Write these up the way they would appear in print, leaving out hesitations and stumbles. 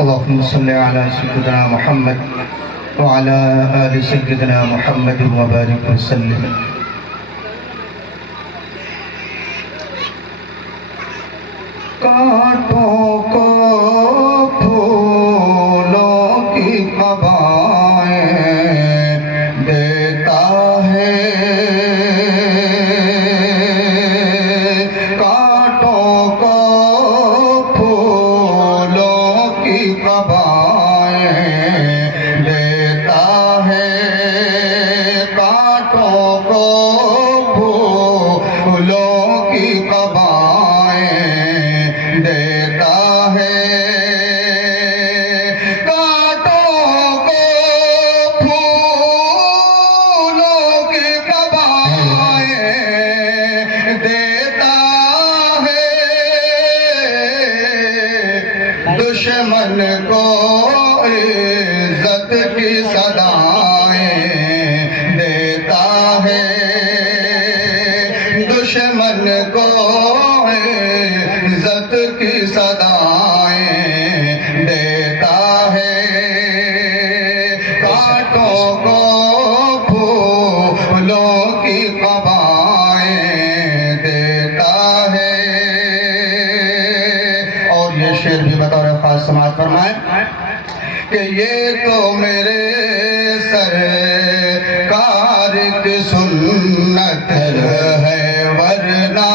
اللهم صل على سيدنا محمد وعلى آل سيدنا محمد وبارك وسلم. کانٹوں کو پھولوں کی قبائیں دیتا ہے، کانٹوں کو پھولوں کی قبائیں دیتا ہے، کانٹوں کو پھولوں کی قبائیں دیتا ہے، کانٹوں کو پھولوں کی قبائیں دیتا ہے، دشمن کو عزت کی صدائیں دیتا ہے، دشمن کو عزت کی صدائیں دیتا ہے، کانٹوں کو پھولوں کی قبائیں دیتا ہے. اور یہ شعر بھی بطور خاص سماعت فرمائیں کہ یہ تو میرے سرکار کی سنت ہے، ورنہ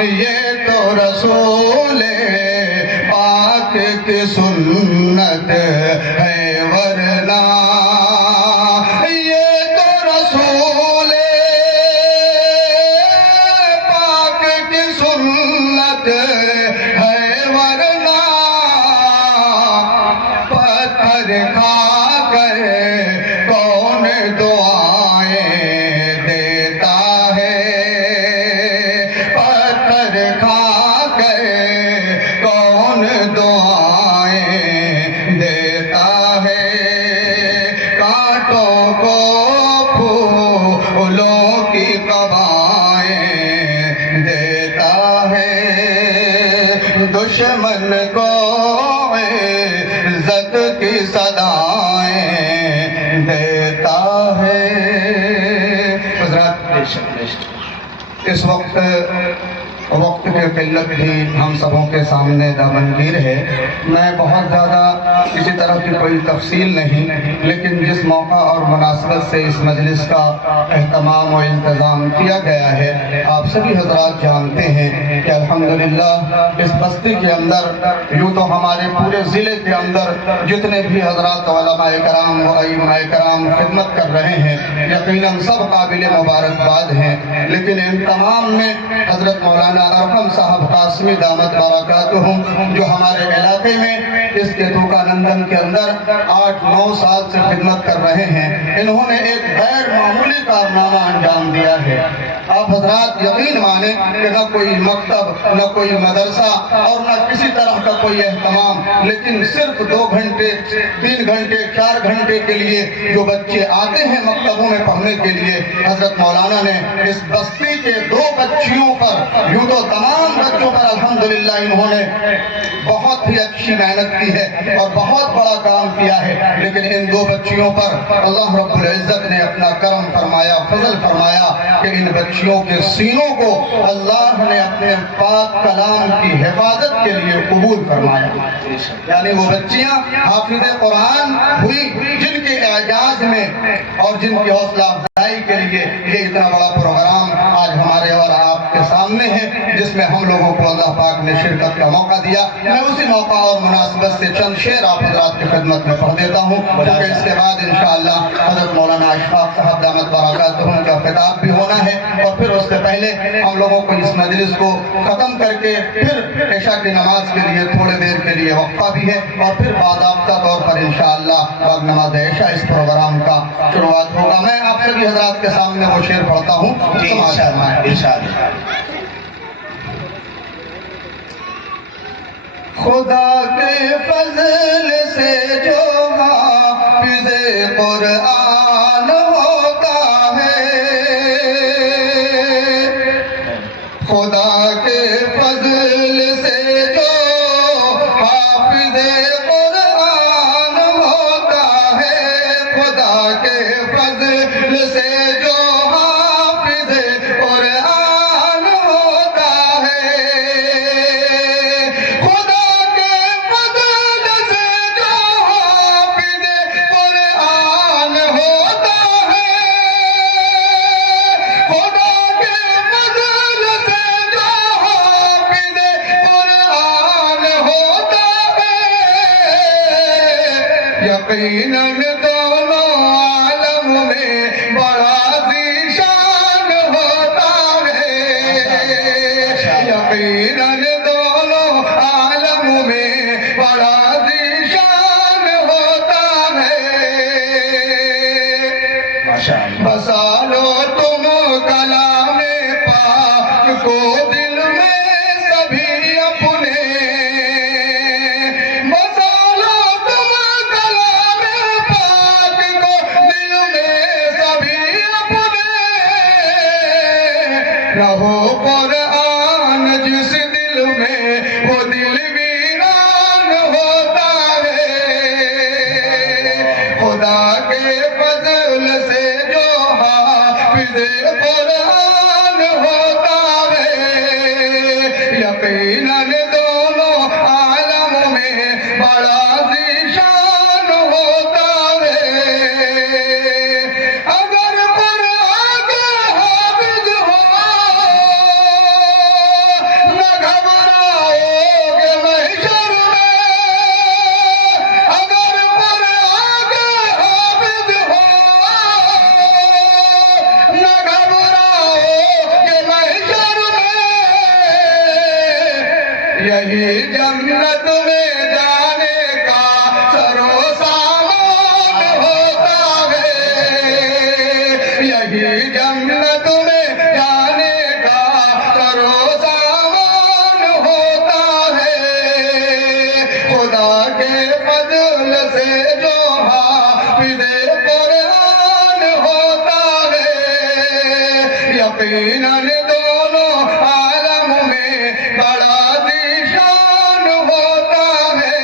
یہ تو رسول پاک کی سنت ہے، ورنہ یہ تو رسول پاک کی سنت ہے، ورنہ پتھر کھا کر کون دعائیں دیتا ہے، پتھر کھا کر کون دعائیں دیتا ہے، کانٹوں کو پھولوں کی قبائیں دیتا ہے، دشمن کو عزت کی صدائیں دیتا ہے. حضرات، اس وقت کی قلت بھی ہم سبوں کے سامنے دامنگیر ہے. میں بہت زیادہ کسی طرح کی کوئی تفصیل نہیں، لیکن جس موقع اور مناسبت سے اس مجلس کا اہتمام و انتظام کیا گیا ہے، آپ سبھی حضرات جانتے ہیں کہ الحمدللہ اس بستی کے اندر، یوں تو ہمارے پورے ضلع کے اندر جتنے بھی حضرات علماء کرام و ائمہ کرام خدمت کر رہے ہیں، یقیناً سب قابل مبارکباد ہیں، لیکن ان تمام میں حضرت مولانا ارقم صاحب قاسمی دامت برکاتہم جو ہمارے علاقے میں اس کے توکا نندن کے اندر 8-9 سال سے خدمت کر رہے ہیں، انہوں نے ایک غیر معمولی کارنامہ انجام دیا ہے. آپ حضرات یقین مانیں کہ نہ کوئی مکتب، نہ کوئی مدرسہ اور نہ کسی طرح کا کوئی اہتمام، لیکن صرف 2 گھنٹے 3 گھنٹے 4 گھنٹے کے لیے جو بچے آتے ہیں مکتبوں میں پڑھنے کے لیے، حضرت مولانا نے اس بستی کے 2 بچیوں پر، یوں تو تمام بچوں پر الحمدللہ انہوں نے بہت ہی اچھی محنت کی ہے اور بہت بڑا کام کیا ہے، لیکن ان 2 بچیوں پر اللہ رب العزت نے اپنا کرم فرمایا، فضل فرمایا کہ ان بچیوں کے سینوں کو اللہ نے اپنے پاک کلام کی حفاظت کے لیے قبول فرمایا. یعنی وہ بچیاں حافظ قرآن ہوئی جن کے اعجاز میں اور جن کی حوصلہ افزائی کے لیے یہ اتنا بڑا پروگرام آج ہمارے اور آپ کے سامنے ہے، جس میں ہم لوگوں کو اللہ پاک نے شرکت کا موقع دیا. میں اسی موقع اور مناسبت سے چند شعر آپ حضرات کی خدمت میں پڑھ دیتا ہوں، کیونکہ اس کے بعد انشاءاللہ حضرت مولانا اشفاق صاحب دامت برکاتہم کا خطاب بھی ہونا ہے، اور پھر اس سے پہلے ہم لوگوں کو اس مجلس کو ختم کر کے پھر عشاء کی نماز کے لیے تھوڑے دیر کے لیے وقفہ بھی ہے، اور پھر باضابطہ طور پر انشاءاللہ بعد نماز عشاء اس پروگرام کا شروعات ہوگا. میں آپ سبھی حضرات کے سامنے وہ شعر پڑھتا ہوں. خدا کے فضل سے جو حافظ قرآن ہوتا ہے، خدا کے فضل سے جو فضل سے جو حافظ قرآن ہوتا ہے، خدا کے فضل سے جو حافظ قرآن ہوتا ہے، خدا کے فضل سے جو حافظ قرآن ہوتا ہے، یقیناً دونوں عالم میں بڑا ذیشان ہوتا ہے، یقیناً دونوں عالم میں بڑا ذیشان ہوتا ہے۔ بسا لو تم کلام پاک کو دل میں سبھی اپنے، بسا لو تم کلام پاک کو دل میں سبھی اپنے، رہو قرآن جس دل میں وہ دل ویران ہوتا ہے، خدا کے فضل سے جو حافظ قرآن ہوتا ہے، یقیناً دونوں عالم میں بڑا ذیشان ہوتا ہے۔ اگر قرآن کا حافظ ہو نہ گھبراؤ گے محشر میں، اگر قرآن کا حافظ ہو نہ گھبراؤ گے محشر میں، یہی جنت میں جانے کا سر و سامان ہوتا ہے، یہی جنت میں جانے کا سر و سامان ہوتا ہے، خدا کے فضل سے جو حافظ قرآن ہوتا ہے، یقیناً دونوں عالم میں بڑا ذیشان ہوتا ہے۔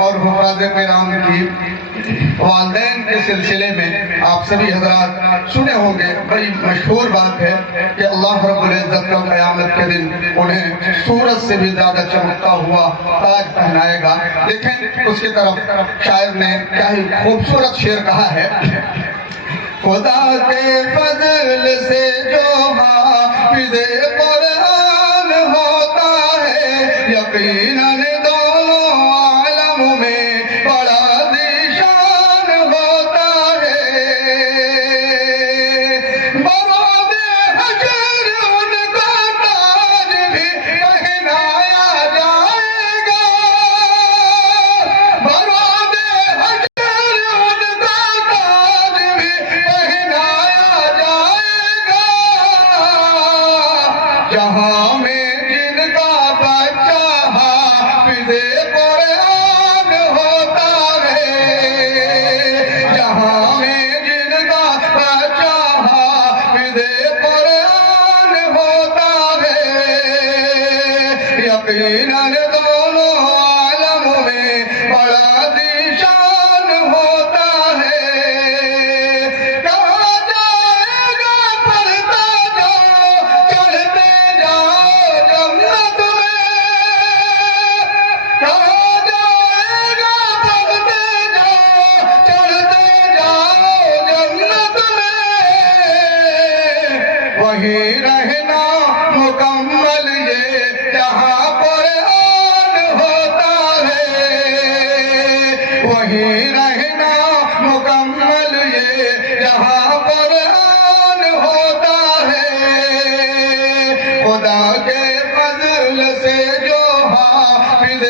اور حفاظ کرام کی والدین کے سلسلے میں آپ سبھی حضرات سنے ہوں گے، بڑی مشہور بات ہے کہ اللہ رب العزت کا قیامت کے دن انہیں سورج سے بھی زیادہ چمکتا ہوا تاج پہنائے گا۔ دیکھیں اس کی طرف شاعر نے کیا ہی خوبصورت شعر کہا ہے، خدا کے فضل سے جو حافظ قرآن ہوتا ہے، یقیناً دونوں عالم میں بڑا ذیشان ہوتا ہے، برود حشر ان کا تاج بھی پہنایا جائے گا، برود حشر ان کا تاج بھی پہنایا جائے گا، جہاں میں جن کا بچہ حافظ قرآن ہوتا ہے، جہاں میں جن کا بچہ حافظ قرآن ہوتا ہے، یقیناً دونوں عالم میں بڑا ذیشان ہوتا ہے۔ کہا جائے گا پڑھتا جاؤ چڑھتے جاؤ جنت میں، کہا جائے گا پڑھتے جاؤ چڑھتے جاؤ جنت میں، وہی رہنا مکمل یہ جہاں قرآن ہوتا ہے، وہی رہنا مکمل یہ جہاں قرآن ہوتا ہے، خدا کے فضل سے جو حافظ